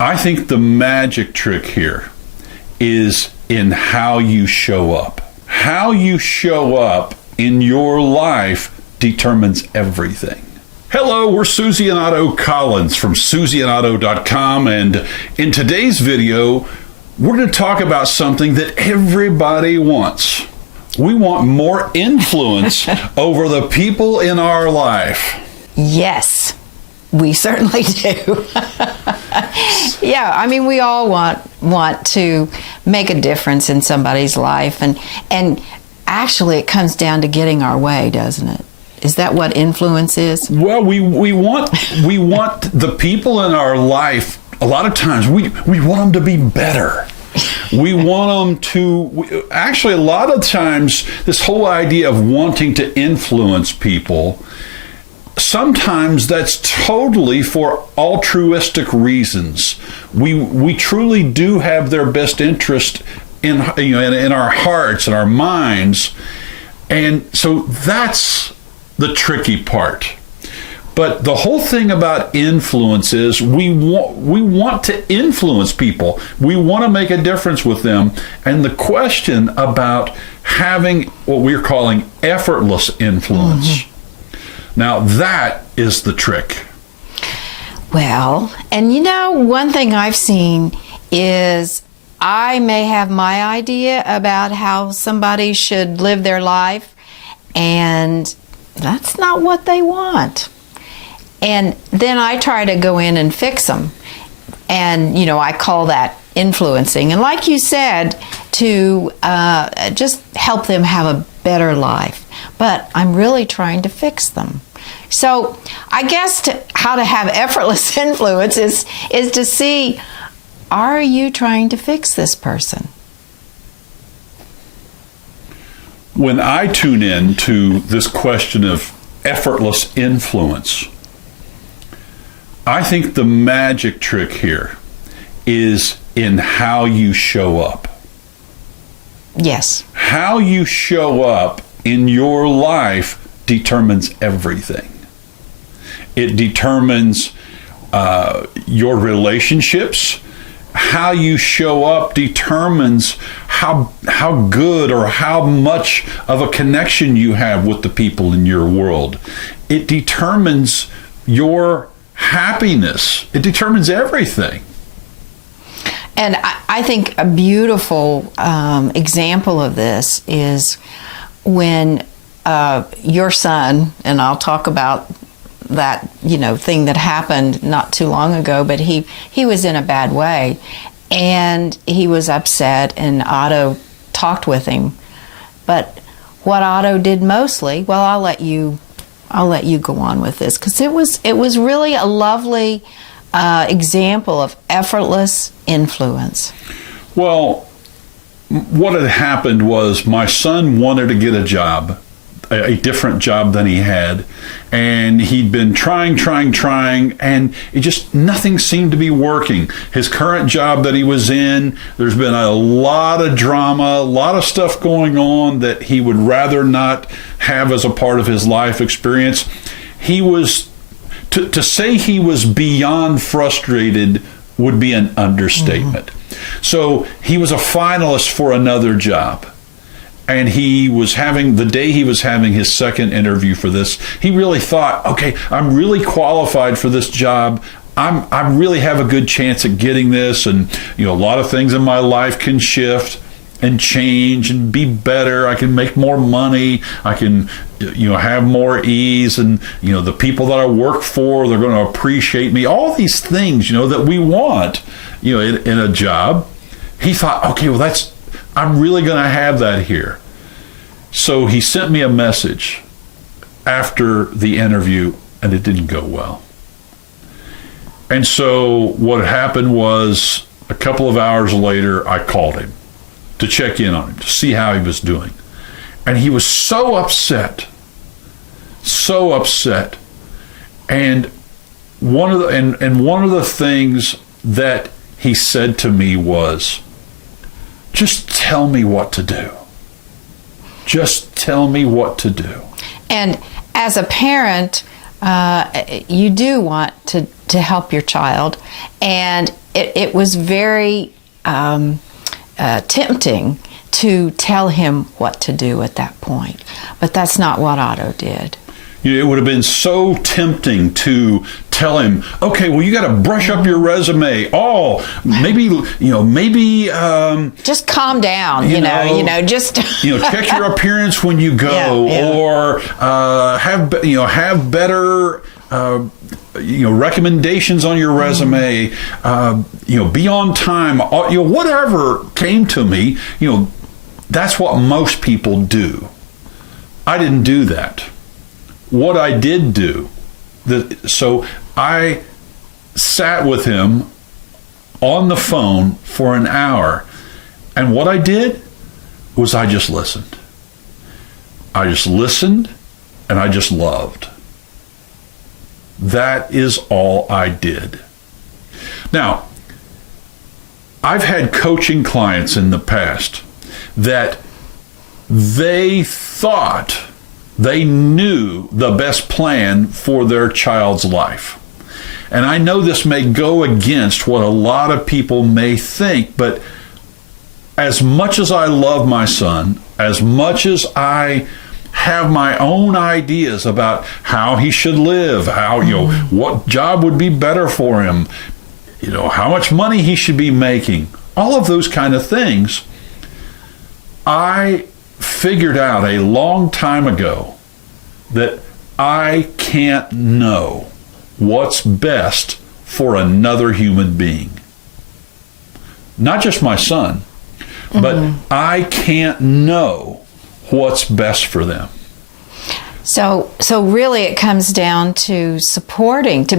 I think the magic trick here is in how you show up. How you show up in your life determines everything. Hello, we're Susie and Otto Collins from susieandotto.com, and in today's video, we're going to talk about something that everybody wants. We want more influence over the people in our life. Yes, we certainly do. Yeah, I mean, we all want to make a difference in somebody's life, and actually it comes down to getting our way, doesn't it? Is that what influence is? Well, we want the people in our life, a lot of times we want them to be better. We want them to, actually a lot of times this whole idea of wanting to influence people, sometimes that's totally for altruistic reasons. We truly do have their best interest in our hearts and our minds, and so that's the tricky part. But the whole thing about influence is we want to influence people. We want to make a difference with them. And the question about having what we're calling effortless influence. Now that is the trick. Well, and one thing I've seen is I may have my idea about how somebody should live their life, and that's not what they want. And then I try to go in and fix them. And, I call that influencing. And like you said, to just help them have a better life. But I'm really trying to fix them. So I guess how to have effortless influence is to see, are you trying to fix this person? When I tune in to this question of effortless influence, I think the magic trick here is in how you show up. Yes. How you show up in your life determines everything. It determines your relationships. How you show up determines how good or how much of a connection you have with the people in your world. It determines your happiness. It determines everything. And I think a beautiful example of this is when your son, and I'll talk about that thing that happened not too long ago, but he was in a bad way and he was upset, and Otto talked with him. But what Otto did mostly, well, I'll let you go on with this, because it was really a lovely example of effortless influence. Well, what had happened was my son wanted to get a job, a different job than he had, and he'd been trying, and nothing seemed to be working. His current job that he was in, there's been a lot of drama, a lot of stuff going on that he would rather not have as a part of his life experience. He was, to say he was beyond frustrated would be an understatement. So he was a finalist for another job. And the day he was having his second interview for this, he really thought, okay, I'm really qualified for this job. I really have a good chance at getting this. And, a lot of things in my life can shift and change and be better. I can make more money. I can, have more ease. And, the people that I work for, they're going to appreciate me. All these things, that we want, in a job. He thought, okay, well, I'm really going to have that here. So he sent me a message after the interview, and it didn't go well. And so what happened was, a couple of hours later, I called him to check in on him, to see how he was doing. And he was so upset. And one of the things that he said to me was, just tell me what to do. Just tell me what to do. And as a parent, you do want to help your child. And it was very tempting to tell him what to do at that point. But that's not what Otto did. It would have been so tempting to tell him, okay, well, you got to brush up your resume. Oh, maybe, just calm down, just check your appearance when you go, or have better recommendations on your resume. Be on time. Whatever came to me, that's what most people do. I didn't do that. What I did do, so I sat with him on the phone for an hour, and what I did was I just listened. I just listened, and I just loved. That is all I did. Now, I've had coaching clients in the past that they thought they knew the best plan for their child's life. And I know this may go against what a lot of people may think, but as much as I love my son, as much as I have my own ideas about how he should live, what job would be better for him, how much money he should be making, all of those kind of things, I figured out a long time ago that I can't know what's best for another human being. Not just my son, but I can't know what's best for them. So really it comes down to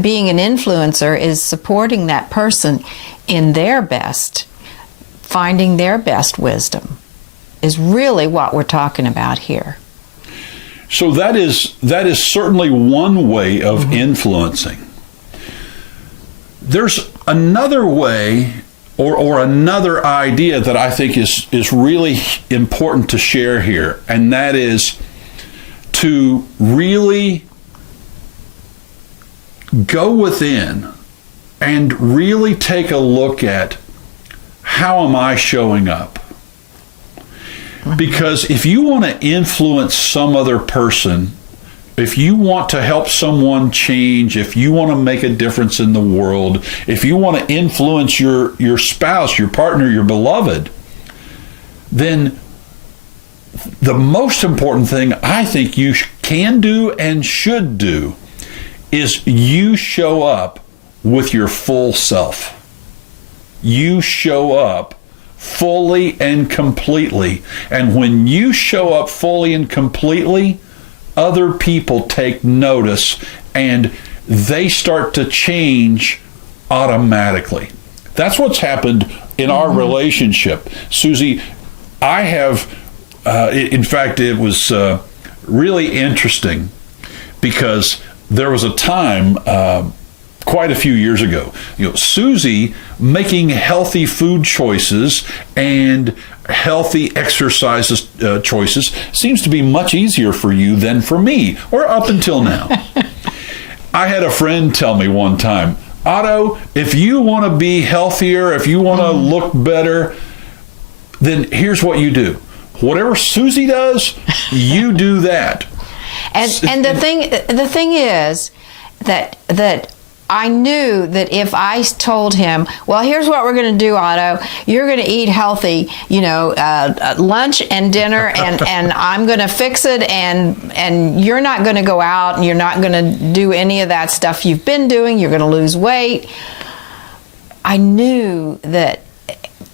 being an influencer is supporting that person in their best, finding their best wisdom is really what we're talking about here. So that is certainly one way of influencing. There's another way or another idea that I think is really important to share here, and that is to really go within and really take a look at how am I showing up? Because if you want to influence some other person, if you want to help someone change, if you want to make a difference in the world, if you want to influence your spouse, your partner, your beloved, then the most important thing I think you can do and should do is you show up with your full self. You show up fully and completely. And when you show up fully and completely, other people take notice and they start to change automatically. That's what's happened in our relationship. Susie, I have, in fact, it was really interesting because there was a time quite a few years ago, Susie making healthy food choices and healthy exercise choices seems to be much easier for you than for me, or up until now. I had a friend tell me one time, Otto, if you want to be healthier, if you want to look better, then here's what you do. Whatever Susie does, you do that. And the thing is that I knew that if I told him, well, here's what we're going to do, Otto. You're going to eat healthy, lunch and dinner, and I'm going to fix it, and you're not going to go out, and you're not going to do any of that stuff you've been doing. You're going to lose weight. I knew that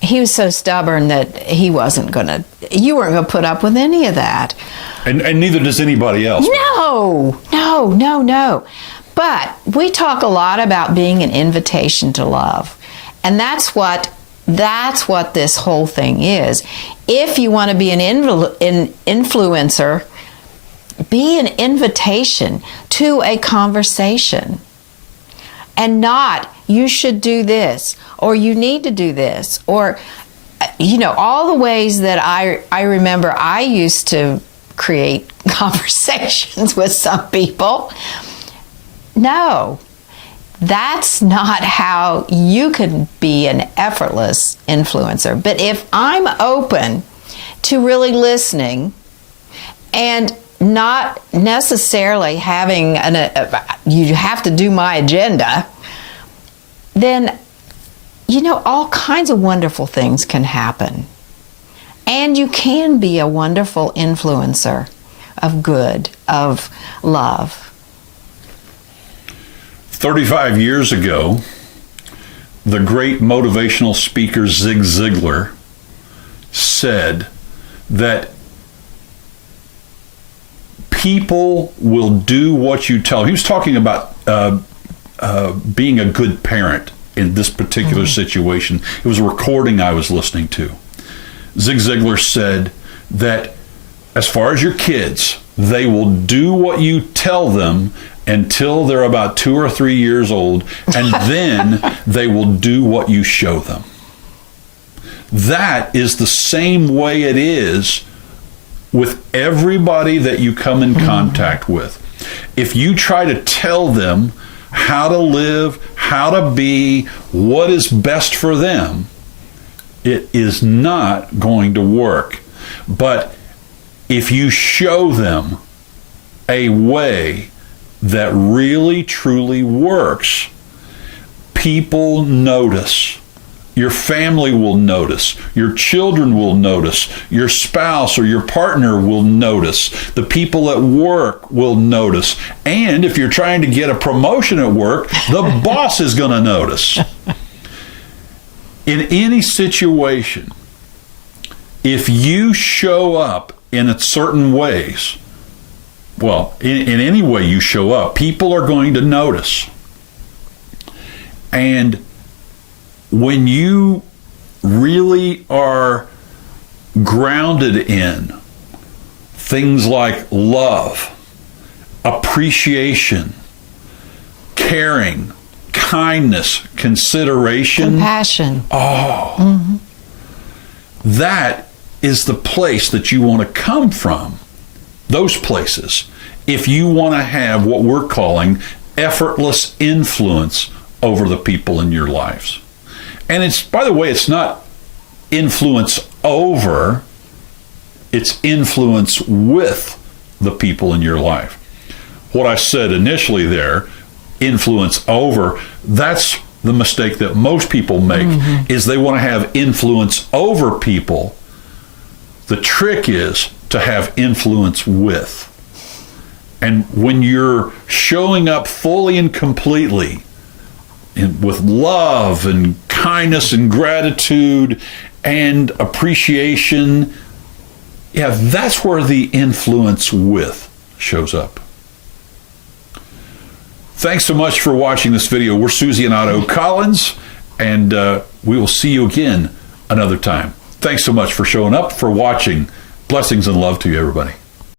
he was so stubborn that you weren't going to put up with any of that. And neither does anybody else. No. But we talk a lot about being an invitation to love. And that's what this whole thing is. If you want to be an influencer, be an invitation to a conversation. And not, you should do this, or you need to do this, or, all the ways that I remember I used to create conversations with some people. No, that's not how you could be an effortless influencer. But if I'm open to really listening and not necessarily having you have to do my agenda, then, all kinds of wonderful things can happen. And you can be a wonderful influencer of good, of love. 35 years ago, the great motivational speaker Zig Ziglar said that people will do what you tell them. He was talking about being a good parent in this particular situation. It was a recording I was listening to. Zig Ziglar said that as far as your kids, they will do what you tell them until they're about 2 or 3 years old, and then they will do what you show them. That is the same way it is with everybody that you come in contact with. If you try to tell them how to live, how to be, what is best for them, it is not going to work. But if you show them a way that really, truly works, people notice. Your family will notice. Your children will notice. Your spouse or your partner will notice. The people at work will notice. And if you're trying to get a promotion at work, the boss is going to notice. In any situation, if you show up in certain ways, well, in any way you show up, people are going to notice. And when you really are grounded in things like love, appreciation, caring, kindness, consideration, compassion, that is the place that you want to come from. Those places, if you want to have what we're calling effortless influence over the people in your lives. And it's, by the way, it's not influence over, it's influence with the people in your life. What I said initially there, influence over, that's the mistake that most people make, is they want to have influence over people. The trick is to have influence with. And when you're showing up fully and completely with love and kindness and gratitude and appreciation, that's where the influence with shows up. Thanks so much for watching this video. We're Susie and Otto Collins, and we will see you again another time. Thanks so much for showing up, for watching. Blessings and love to you, everybody.